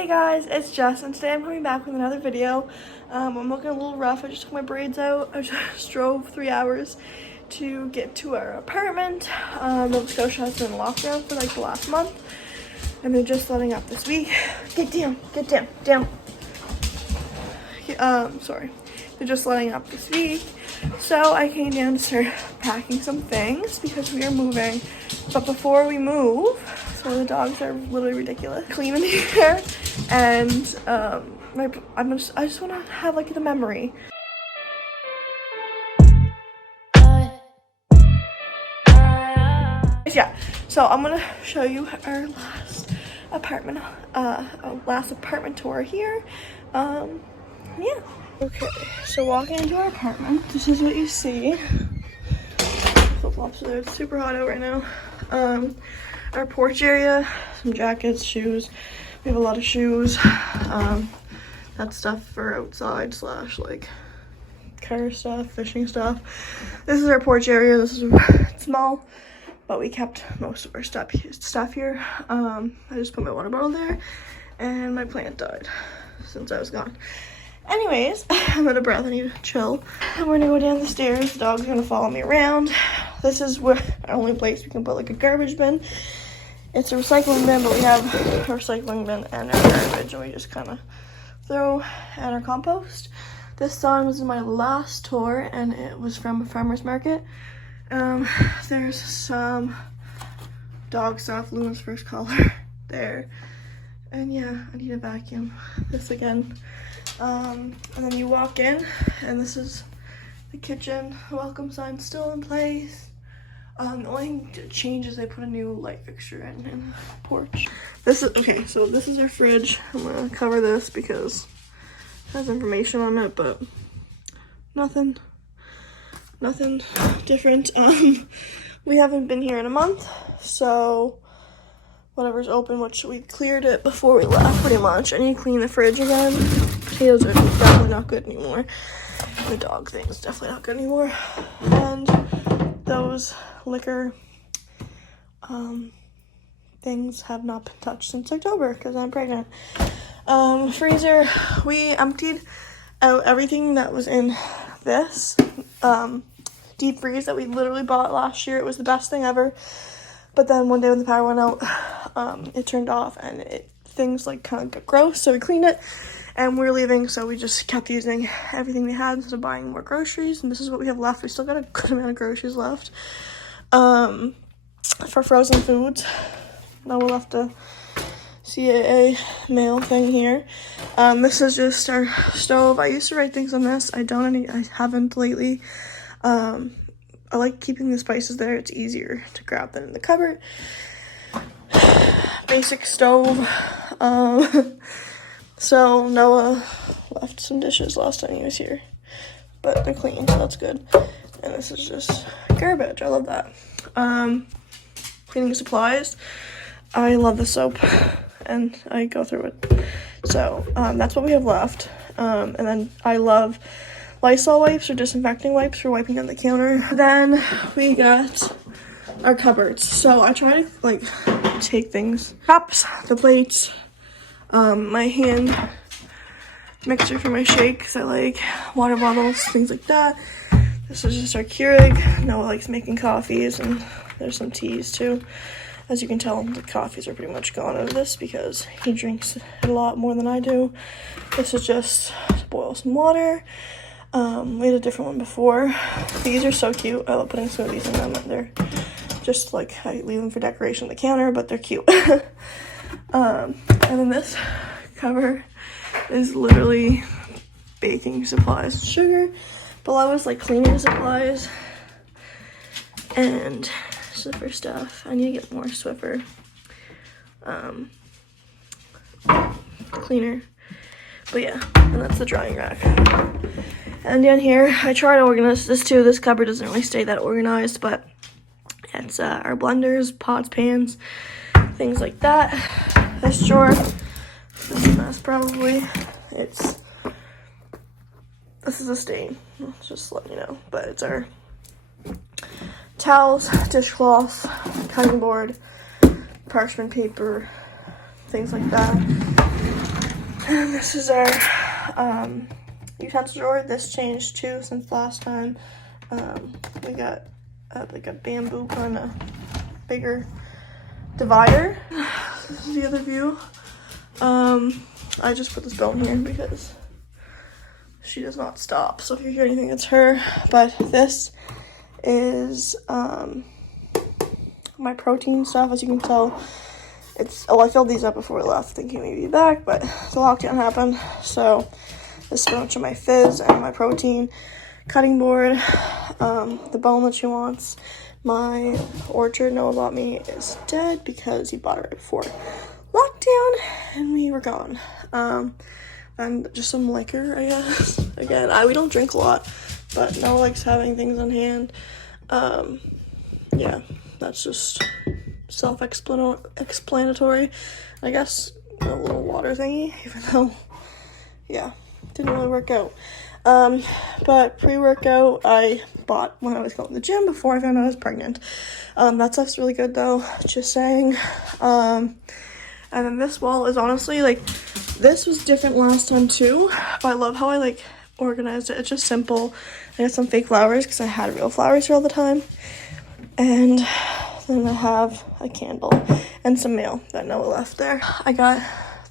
Hey guys, it's Jess, and today I'm coming back with another video. I'm looking a little rough. I just took my braids out. I just drove 3 hours to get to our apartment. Nova Scotia has been in lockdown for like the last month, and they're just letting up this week. Get down. Sorry. They're just letting up this week. So I came down to start packing some things because we are moving. But before we move, so the dogs are literally ridiculous, cleaning here, and I just want to have like the memory. Yeah, so I'm gonna show you our last apartment tour here. Yeah. Okay, so walking into our apartment, this is what you see. Flip-flops, it's super hot out right now. Our porch area, some jackets, shoes. We have a lot of shoes. That's stuff for outside / like car stuff, fishing stuff. This is our porch area. This is small, but we kept most of our stuff here. I just put my water bottle there, and my plant died since I was gone. Anyways, I'm out of breath. I need to chill. And we're gonna go down the stairs. The dog's gonna follow me around. This is where our only place we can put like a garbage bin. It's a recycling bin, but we have a recycling bin and our garbage, and we just kind of throw at our compost. This sign was in my last tour, and it was from a farmer's market. There's some dog stuff, Luna's first collar there. And yeah, I need a vacuum. This again. And then you walk in, and this is the kitchen. The welcome sign's still in place. The only thing to change is they put a new light fixture in the porch. This is, okay, so this is our fridge. I'm gonna cover this because it has information on it, but nothing different. We haven't been here in a month, so whatever's open, which we cleared it before we left pretty much. I need to clean the fridge again. Potatoes are definitely not good anymore. The dog thing is definitely not good anymore. And those liquor things have not been touched since October because I'm pregnant. Freezer, we emptied out everything that was in this deep freeze that we literally bought last year. It was the best thing ever. But then one day when the power went out, it turned off, and things like kind of got gross, so we cleaned it, and we're leaving, so we just kept using everything we had instead of buying more groceries, and this is what we have left. We still got a good amount of groceries left. For frozen foods, now we'll have to CAA mail thing here. This is just our stove. I used to write things on this. I haven't lately. I like keeping the spices there. It's easier to grab than in the cupboard. Basic stove. So Noah left some dishes last time he was here, but they're clean, so that's good. And this is just garbage. I love that. Cleaning supplies. I love the soap, and I go through it. So that's what we have left. And then I love Lysol wipes or disinfecting wipes for wiping down the counter. Then we got our cupboards. So I try to like take things, cups, the plates, my hand mixer for my shakes. I like water bottles, things like that. This is just our Keurig. Noah likes making coffees, and there's some teas too. As you can tell, the coffees are pretty much gone out of this because he drinks a lot more than I do. This is just to boil some water. We had a different one before. These are so cute. I love putting smoothies in them. They're just like, I leave them for decoration on the counter, but they're cute. And then this cover is literally baking supplies, sugar. Below is like cleaning supplies and Swiffer stuff. I need to get more Swiffer cleaner. But yeah, and that's the drying rack. And down here, I try to organize this too. This cupboard doesn't really stay that organized, but it's our blenders, pots, pans, things like that. This drawer, this is a mess probably. This is a stain, just letting you know. But it's our towels, dishcloth, cutting board, parchment paper, things like that. And this is our utensil drawer. This changed too since last time. We got like a bamboo kind of bigger divider. This is the other view. I just put this bone here because she does not stop. So if you hear anything, it's her. But this is my protein stuff. As you can tell, I filled these up before we left thinking we'd be back, but the lockdown happened. So this is a bunch of my fizz and my protein cutting board. The bone that she wants. My orchard Noah bought me is dead because he bought it right before lockdown and we were gone. And just some liquor, I guess. Again, we don't drink a lot, but Noah likes having things on hand. Yeah, that's just self-explanatory. I guess a little water thingy, even though, yeah, didn't really work out. But pre-workout I bought when I was going to the gym before I found out I was pregnant. That stuff's really good though, just saying. And then this wall is honestly, like, this was different last time too, but I love how I, like, organized it. It's just simple. I got some fake flowers because I had real flowers here all the time. And then I have a candle and some mail that Noah left there. I got,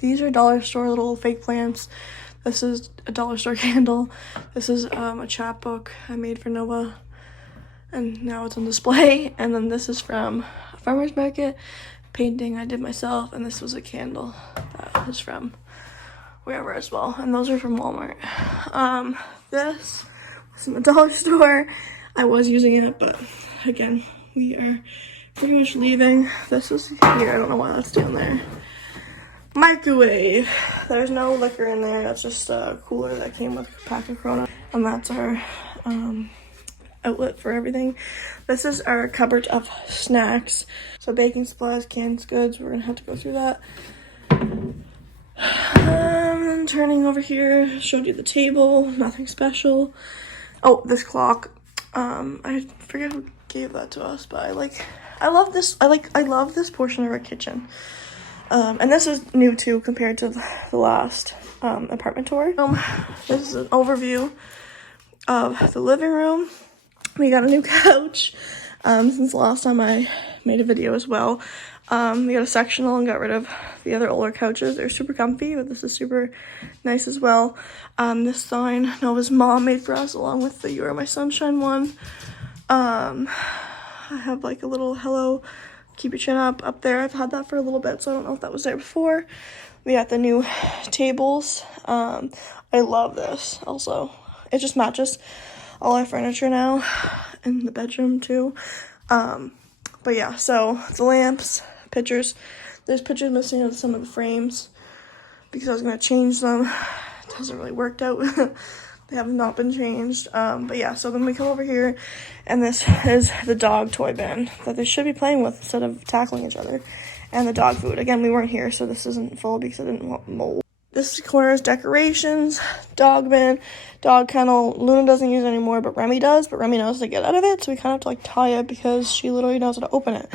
these are dollar store little fake plants. This is a dollar store candle. This is a chapbook I made for Noah, and now it's on display. And then this is from a farmer's market painting I did myself, and this was a candle that was from wherever as well, and those are from Walmart. This was in the dollar store. I was using it, but again, we are pretty much leaving. This is here. I don't know why that's down there. Microwave. There's no liquor in there. That's just a cooler that came with a pack of Corona. And that's our outlet for everything. This is our cupboard of snacks. So baking supplies, canned goods. We're gonna have to go through that. Turning over here, showed you the table. Nothing special. Oh, this clock. I forget who gave that to us, but I love this. I love this portion of our kitchen. And this is new too compared to the last apartment tour. This is an overview of the living room. We got a new couch since the last time I made a video as well. We got a sectional and got rid of the other older couches. They're super comfy, but this is super nice as well. This sign Nova's mom made for us along with the You Are My Sunshine one. I have like a little hello, keep your chin up there. I've had that for a little bit, so I don't know if that was there before. We got the new tables. I love this also. It just matches all our furniture now in the bedroom too. But yeah, so the lamps, pictures. There's pictures missing of some of the frames because I was gonna change them. It hasn't really worked out. They have not been changed. But yeah, so then we come over here, and this is the dog toy bin that they should be playing with instead of tackling each other. And the dog food. Again, we weren't here, so this isn't full because I didn't want mold. This corner is decorations, dog bin, dog kennel. Luna doesn't use it anymore, but Remy does. But Remy knows to get out of it, so we kind of have to like tie it because she literally knows how to open it.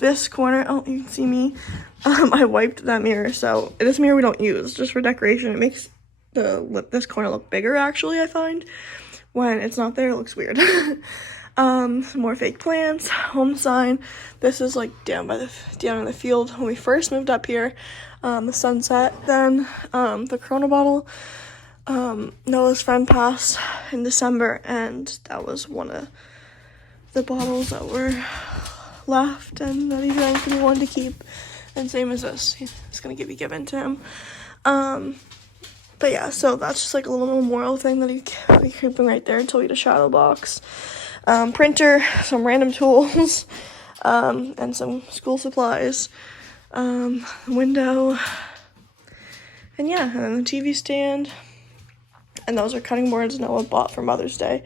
This corner, oh, you can see me. I wiped that mirror, so this mirror we don't use just for decoration. It makes this corner look bigger, actually. I find when it's not there, it looks weird. Some more fake plants, home sign. This is like down in the field when we first moved up here. The sunset, then the Corona bottle. Noah's friend passed in December, and that was one of the bottles that were left and that he drank and he wanted to keep. And same as this, it's gonna be given to him. But yeah, so that's just like a little memorial thing that we keeping right there until we get a shadow box. Printer, some random tools, and some school supplies. Window, and yeah, and then the TV stand. And those are cutting boards Noah bought for Mother's Day.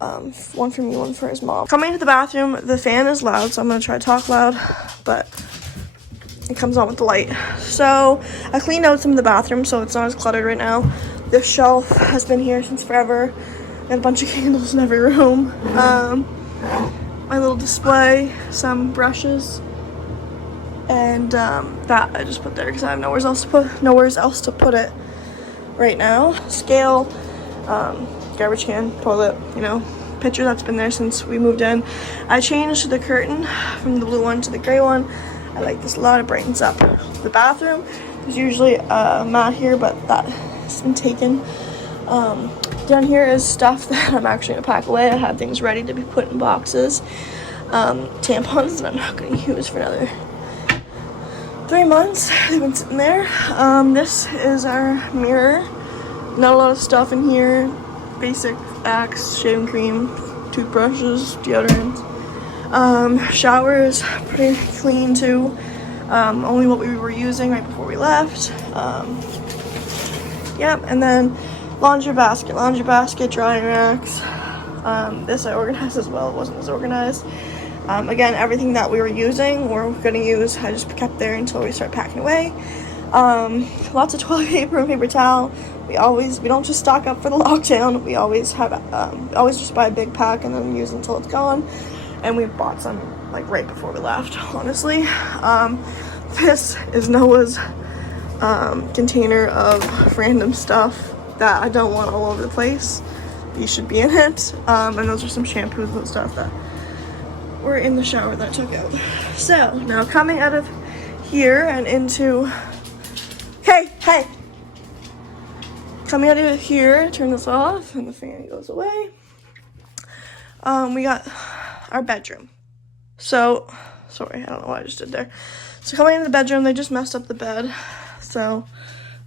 One for me, one for his mom. Coming to the bathroom, the fan is loud, so I'm gonna try to talk loud, but it comes on with the light. So I cleaned out some of the bathroom, so it's not as cluttered right now. This shelf has been here since forever, and a bunch of candles in every room. My little display, some brushes, And that I just put there because I have nowhere else to put it right now. Scale, garbage can, toilet, you know, picture that's been there since we moved in. I changed the curtain from the blue one to the gray one. I like this a lot. It brightens up the bathroom. There's usually a mat here, but that has been taken. Down here is stuff that I'm actually gonna pack away. I have things ready to be put in boxes. Tampons that I'm not gonna use for another 3 months. They've been sitting there. This is our mirror. Not a lot of stuff in here. Basic Axe, shaving cream, toothbrushes, deodorant. Shower is pretty clean too. Only what we were using right before we left. Yep, and then laundry basket, drying racks. This I organized as well. It wasn't as organized. Again, everything that we were using or gonna use, I just kept there until we start packing away. Lots of toilet paper and paper towel. We don't just stock up for the lockdown. We always just buy a big pack and then use until it's gone. And we bought some like right before we left, honestly. This is Noah's container of random stuff that I don't want all over the place. These should be in it. And those are some shampoos and stuff that were in the shower that I took out. So now coming out of here and into, hey, coming out of here, turn this off and the fan goes away. We got our bedroom. So, sorry, I don't know what I just did there. So coming into the bedroom, they just messed up the bed. So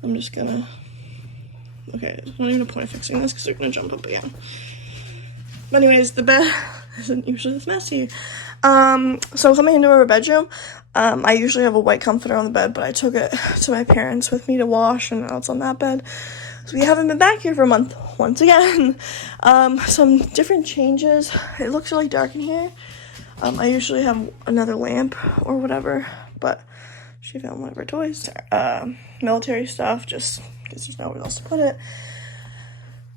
I'm just gonna, okay, there's not even a point of fixing this because they're gonna jump up again. But anyways, the bed isn't usually this messy. So coming into our bedroom, I usually have a white comforter on the bed, but I took it to my parents with me to wash, and now it's on that bed. So we haven't been back here for a month once again. Some different changes. It looks really dark in here. I usually have another lamp or whatever, but she found one of her toys. Military stuff, just because there's nowhere else to put it.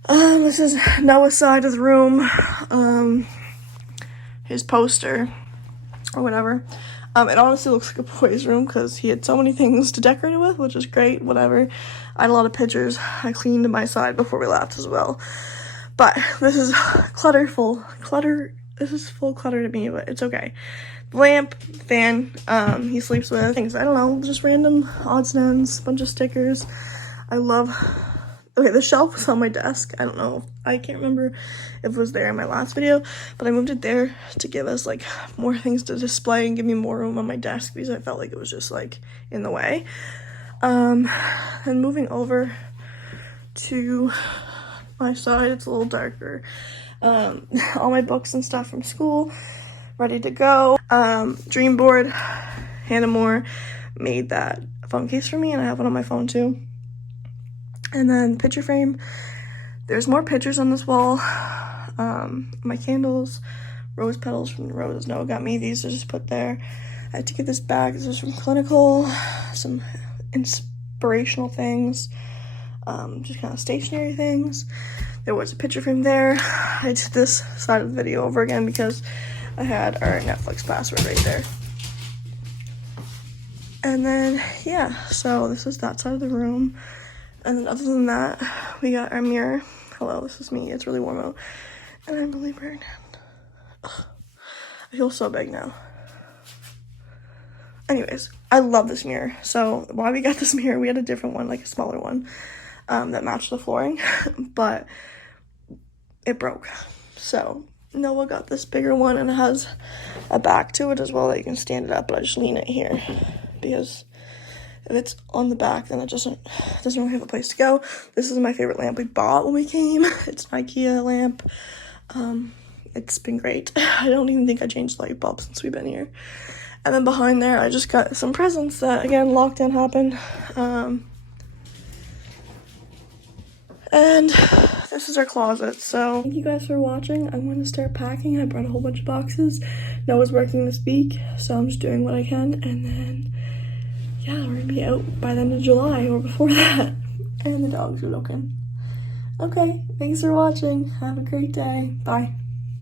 This is Noah's side of the room. His poster or whatever. It honestly looks like a boy's room because he had so many things to decorate it with, which is great, whatever. I had a lot of pictures. I cleaned my side before we left as well. But this is this is full clutter to me, but it's okay. The lamp, fan, he sleeps with, things, I don't know, just random odds and ends, bunch of stickers. Okay, the shelf was on my desk. I don't know. I can't remember if it was there in my last video, but I moved it there to give us like more things to display and give me more room on my desk because I felt like it was just like in the way. And moving over to my side, it's a little darker. All my books and stuff from school, ready to go. Dream board, Hannah Moore made that phone case for me, and I have one on my phone too. And then picture frame. There's more pictures on this wall. My candles, rose petals from the roses Noah got me. These are just put there. I had to get this bag. This is from Clinical. Some inspirational things. Just kind of stationary things. There was a picture frame there. I did this side of the video over again because I had our Netflix password right there. And then, yeah, so this is that side of the room. And then other than that, we got our mirror. Hello, this is me. It's really warm out. And I'm really burned. Ugh. I feel so big now. Anyways, I love this mirror. So why we got this mirror, we had a different one, like a smaller one, that matched the flooring. But it broke. So Noah got this bigger one, and it has a back to it as well that you can stand it up. But I just lean it here because if it's on the back, then it doesn't really have a place to go. This is my favorite lamp we bought when we came. It's an IKEA lamp. It's been great. I don't even think I changed the light bulb since we've been here. And then behind there, I just got some presents that, again, lockdown happened. And this is our closet. So thank you guys for watching. I'm going to start packing. I brought a whole bunch of boxes. Noah's working this week, so I'm just doing what I can. And then, yeah, we're gonna be out by the end of July or before that. And the dogs are looking. Okay, thanks for watching. Have a great day. Bye.